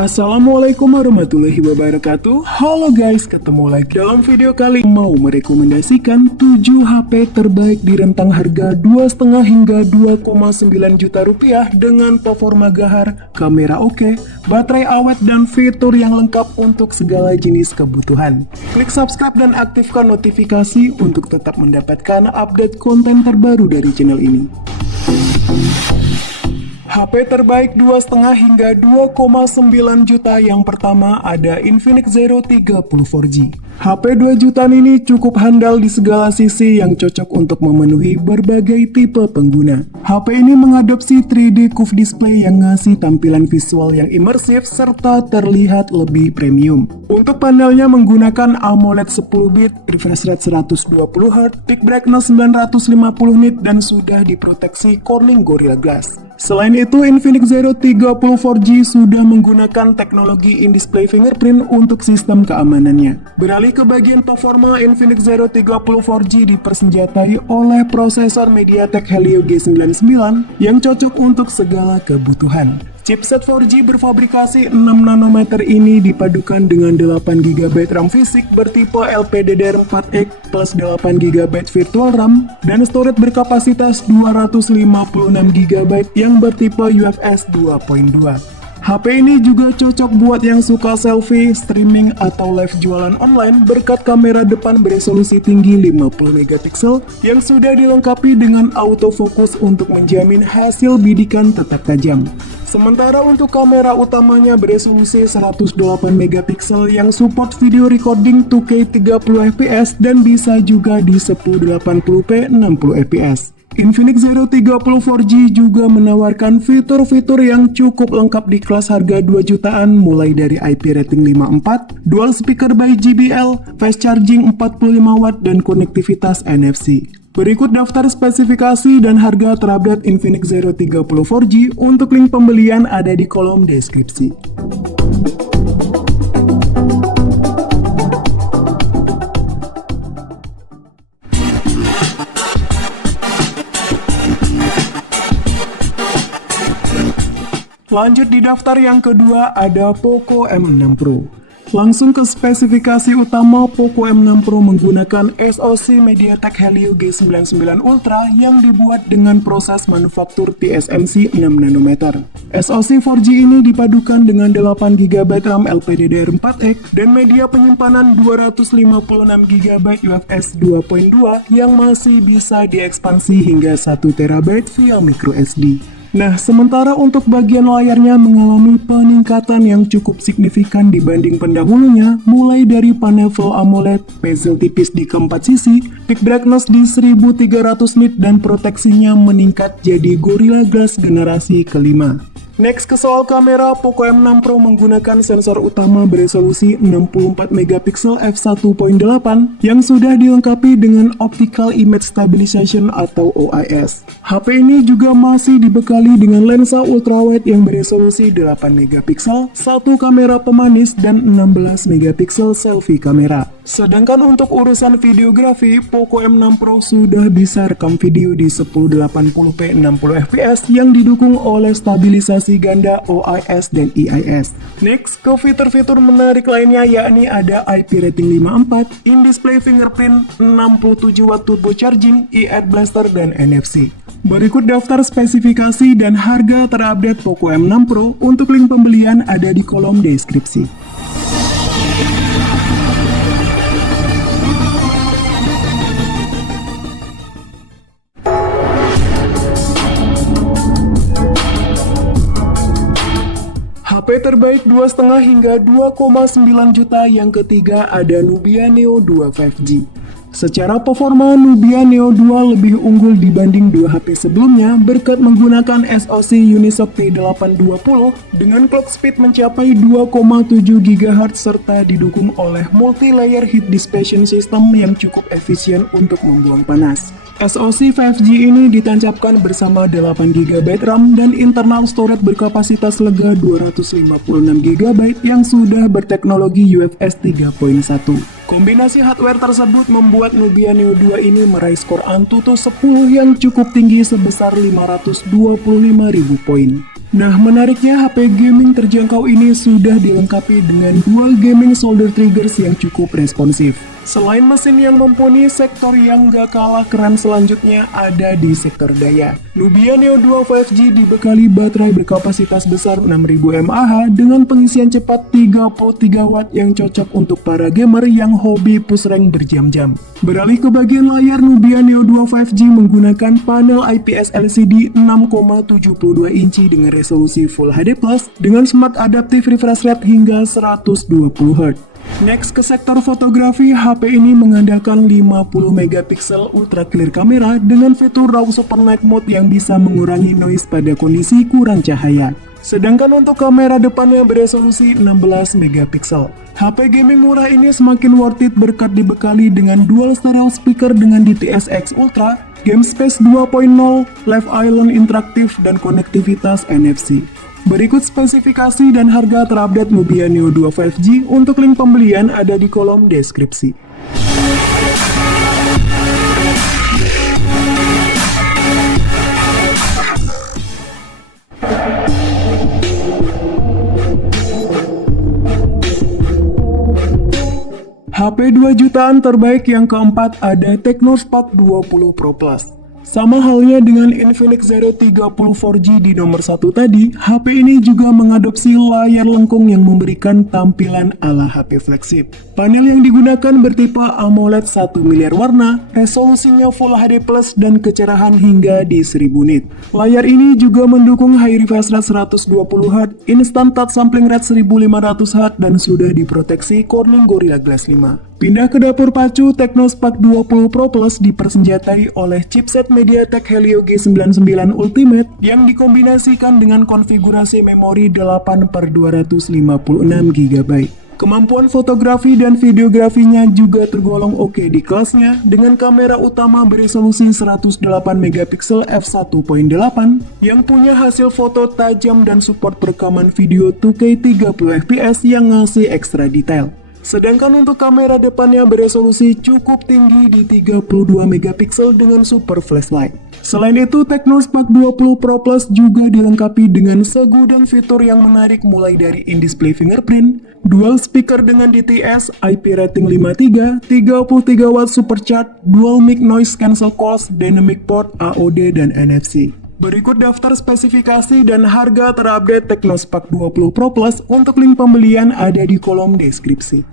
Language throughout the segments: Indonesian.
Assalamualaikum warahmatullahi wabarakatuh. Halo guys, ketemu lagi dalam video kali mau merekomendasikan 7 HP terbaik di rentang harga 2,5 hingga 2,9 juta rupiah dengan performa gahar, kamera oke, baterai awet dan fitur yang lengkap untuk segala jenis kebutuhan. Klik subscribe dan aktifkan notifikasi untuk tetap mendapatkan update konten terbaru dari channel ini. HP terbaik 2,5 hingga 2,9 juta yang pertama ada Infinix Zero 30 4G. HP 2 jutaan ini cukup handal di segala sisi yang cocok untuk memenuhi berbagai tipe pengguna. HP ini mengadopsi 3D Curve Display yang ngasih tampilan visual yang imersif serta terlihat lebih premium. Untuk panelnya menggunakan AMOLED 10-bit, refresh rate 120Hz, peak brightness 950 nit dan sudah diproteksi Corning Gorilla Glass. Selain itu, Infinix Zero 30 4G sudah menggunakan teknologi in-display fingerprint untuk sistem keamanannya. Beralih ke bagian performa, Infinix Zero 30 4G dipersenjatai oleh prosesor MediaTek Helio G99 yang cocok untuk segala kebutuhan. Chipset 4G berfabrikasi 6 nanometer ini dipadukan dengan 8GB RAM fisik bertipe LPDDR4X plus 8GB virtual RAM dan storage berkapasitas 256GB yang bertipe UFS 2.2. HP ini juga cocok buat yang suka selfie, streaming, atau live jualan online berkat kamera depan beresolusi tinggi 50MP yang sudah dilengkapi dengan autofocus untuk menjamin hasil bidikan tetap tajam. Sementara untuk kamera utamanya beresolusi 108MP yang support video recording 2K 30fps dan bisa juga di 1080p 60fps. Infinix Zero 30 4G juga menawarkan fitur-fitur yang cukup lengkap di kelas harga 2 jutaan mulai dari IP rating 5.4, dual speaker by JBL, fast charging 45W dan konektivitas NFC. Berikut daftar spesifikasi dan harga terupdate Infinix Zero 30 4G. Untuk link pembelian ada di kolom deskripsi. Lanjut di daftar yang kedua ada Poco M6 Pro. Langsung ke spesifikasi utama, Poco M6 Pro menggunakan SoC MediaTek Helio G99 Ultra yang dibuat dengan proses manufaktur TSMC 6 nanometer. SoC 4G ini dipadukan dengan 8GB RAM LPDDR4X dan media penyimpanan 256GB UFS 2.2 yang masih bisa diekspansi hingga 1TB via microSD. Nah, sementara untuk bagian layarnya mengalami peningkatan yang cukup signifikan dibanding pendahulunya, mulai dari panel Full AMOLED, bezel tipis di keempat sisi, peak brightness di 1300 nit dan proteksinya meningkat jadi Gorilla Glass generasi kelima. Next ke soal kamera, Poco M6 Pro menggunakan sensor utama beresolusi 64MP f1.8 yang sudah dilengkapi dengan Optical Image Stabilization atau OIS. HP ini juga masih dibekali dengan lensa ultrawide yang beresolusi 8MP, satu kamera pemanis dan 16MP selfie kamera. Sedangkan untuk urusan videografi, Poco M6 Pro sudah bisa rekam video di 1080p 60fps yang didukung oleh stabilisasi ganda OIS dan EIS. Next, ke fitur-fitur menarik lainnya yakni ada IP rating 5.4, in-display fingerprint, 67W turbo charging, e-add blaster, dan NFC. Berikut daftar spesifikasi dan harga terupdate Poco M6 Pro. Untuk link pembelian ada di kolom deskripsi. HP terbaik 2,5 hingga 2,9 juta yang ketiga ada Nubia Neo 2 5G. Secara performa, Nubia Neo 2 lebih unggul dibanding dua HP sebelumnya berkat menggunakan SoC Unisoc P820 dengan clock speed mencapai 2,7 GHz serta didukung oleh multi-layer heat dissipation system yang cukup efisien untuk membuang panas. SoC 5G ini ditancapkan bersama 8GB RAM dan internal storage berkapasitas lega 256GB yang sudah berteknologi UFS 3.1. Kombinasi hardware tersebut membuat Nubia Neo 2 ini meraih skor Antutu 10 yang cukup tinggi sebesar 525.000 poin. Nah, menariknya HP gaming terjangkau ini sudah dilengkapi dengan dual gaming shoulder triggers yang cukup responsif. Selain mesin yang mumpuni, sektor yang gak kalah keren selanjutnya ada di sektor daya. Nubia Neo 2 5G dibekali baterai berkapasitas besar 6000 mAh dengan pengisian cepat 33 watt yang cocok untuk para gamer yang hobi push rank berjam-jam. Beralih ke bagian layar, Nubia Neo 2 5G menggunakan panel IPS LCD 6,72 inci dengan resolusi Full HD+, dengan Smart Adaptive Refresh Rate hingga 120Hz. Next ke sektor fotografi, HP ini mengandalkan 50 megapiksel ultra clear kamera dengan fitur RAW Super Night Mode yang bisa mengurangi noise pada kondisi kurang cahaya. Sedangkan untuk kamera depannya beresolusi 16 megapiksel. HP gaming murah ini semakin worth it berkat dibekali dengan dual stereo speaker dengan DTS-X Ultra, Game Space 2.0, Live Island interaktif, dan konektivitas NFC. Berikut spesifikasi dan harga terupdate Nubia Neo 2 5G. Untuk link pembelian ada di kolom deskripsi. HP 2 jutaan terbaik yang keempat ada Technospark 20 Pro Plus. Sama halnya dengan Infinix Zero 30 4G di nomor 1 tadi, HP ini juga mengadopsi layar lengkung yang memberikan tampilan ala HP flagship. Panel yang digunakan bertipe AMOLED 1 miliar warna, resolusinya Full HD+, dan kecerahan hingga di 1000 nit. Layar ini juga mendukung high refresh rate 120Hz, instant touch sampling rate 1500Hz, dan sudah diproteksi Corning Gorilla Glass 5. Pindah ke dapur pacu, Technospark 20 Pro Plus dipersenjatai oleh chipset MediaTek Helio G99 Ultimate yang dikombinasikan dengan konfigurasi memori 8/256 GB. Kemampuan fotografi dan videografinya juga tergolong oke di kelasnya dengan kamera utama beresolusi 108 megapiksel f1.8 yang punya hasil foto tajam dan support perekaman video 2K 30 fps yang ngasih ekstra detail. Sedangkan untuk kamera depannya beresolusi cukup tinggi di 32 megapiksel dengan super flashlight. Selain itu, Technospark 20 Pro Plus juga dilengkapi dengan segudang fitur yang menarik mulai dari in-display fingerprint, dual speaker dengan DTS, IP rating 5.3, 33 watt supercharge, dual mic noise cancel calls, dynamic port, AOD, dan NFC. Berikut daftar spesifikasi dan harga terupdate Technospark 20 Pro Plus. Untuk link pembelian ada di kolom deskripsi.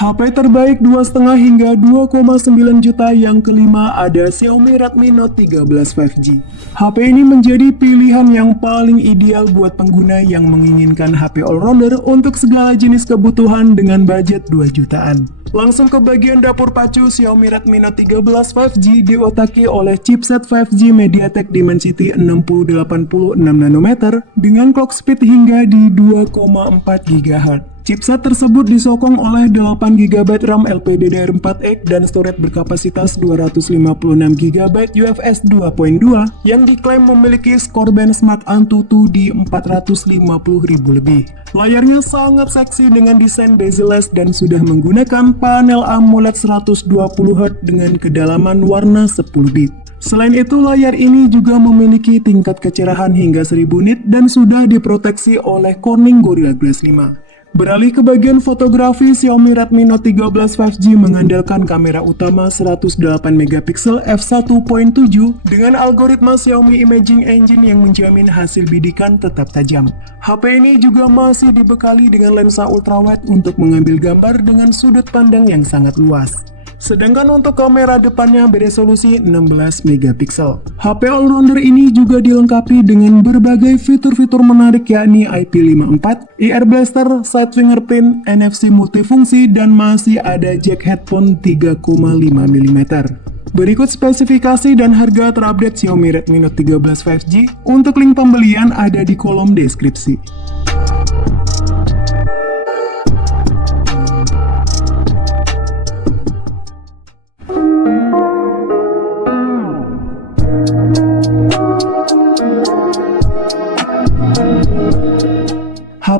HP terbaik 2,5 hingga 2,9 juta yang kelima ada Xiaomi Redmi Note 13 5G. HP ini menjadi pilihan yang paling ideal buat pengguna yang menginginkan HP all-rounder untuk segala jenis kebutuhan dengan budget 2 jutaan. Langsung ke bagian dapur pacu, Xiaomi Redmi Note 13 5G diotaki oleh chipset 5G MediaTek Dimensity 6080 6nm dengan clock speed hingga di 2,4 GHz. Chipset tersebut disokong oleh 8GB RAM LPDDR4X dan storage berkapasitas 256GB UFS 2.2 yang diklaim memiliki skor benchmark Antutu di 450.000 lebih. Layarnya sangat seksi dengan desain bezel-less dan sudah menggunakan panel AMOLED 120Hz dengan kedalaman warna 10 bit. Selain itu, layar ini juga memiliki tingkat kecerahan hingga 1000 nit dan sudah diproteksi oleh Corning Gorilla Glass 5. Beralih ke bagian fotografi, Xiaomi Redmi Note 13 5G mengandalkan kamera utama 108 megapiksel f1.7 dengan algoritma Xiaomi Imaging Engine yang menjamin hasil bidikan tetap tajam. HP ini juga masih dibekali dengan lensa ultrawide untuk mengambil gambar dengan sudut pandang yang sangat luas. Sedangkan untuk kamera depannya beresolusi 16 megapiksel. HP all-rounder ini juga dilengkapi dengan berbagai fitur-fitur menarik yakni IP54, ear blaster, side fingerprint, NFC multifungsi, dan masih ada jack headphone 3,5 mm. Berikut spesifikasi dan harga terupdate Xiaomi Redmi Note 13 5G. Untuk link pembelian ada di kolom deskripsi.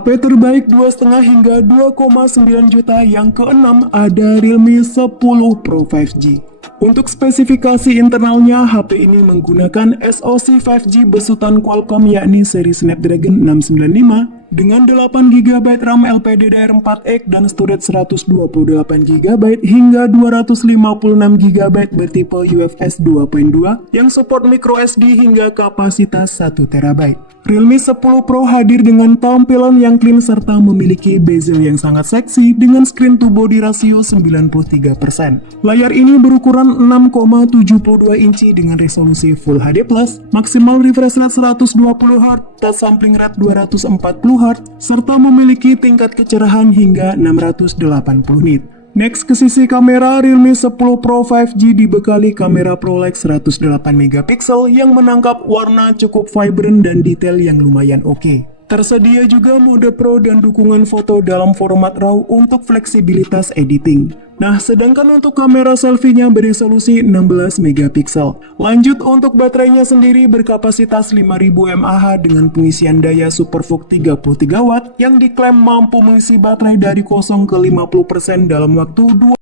HP terbaik 2,5 hingga 2,9 juta yang keenam ada Realme 10 Pro 5G. Untuk spesifikasi internalnya, HP ini menggunakan SoC 5G besutan Qualcomm yakni seri Snapdragon 695 dengan 8GB RAM LPDDR4X dan storage 128GB hingga 256GB bertipe UFS 2.2 yang support microSD hingga kapasitas 1TB. Realme 10 Pro hadir dengan tampilan yang clean serta memiliki bezel yang sangat seksi dengan screen to body rasio 93%. Layar ini berukuran 6,72 inci dengan resolusi Full HD+, maksimal refresh rate 120Hz, touch sampling rate 240Hz, serta memiliki tingkat kecerahan hingga 680 nit. Next ke sisi kamera, Realme 10 Pro 5G dibekali kamera ProLens 108MP yang menangkap warna cukup vibrant dan detail yang lumayan oke. Tersedia juga mode Pro dan dukungan foto dalam format RAW untuk fleksibilitas editing. Nah, sedangkan untuk kamera selfie-nya beresolusi 16MP. Lanjut untuk baterainya sendiri berkapasitas 5000 mAh dengan pengisian daya SuperVOOC 33W yang diklaim mampu mengisi baterai dari 0 ke 50% dalam waktu 2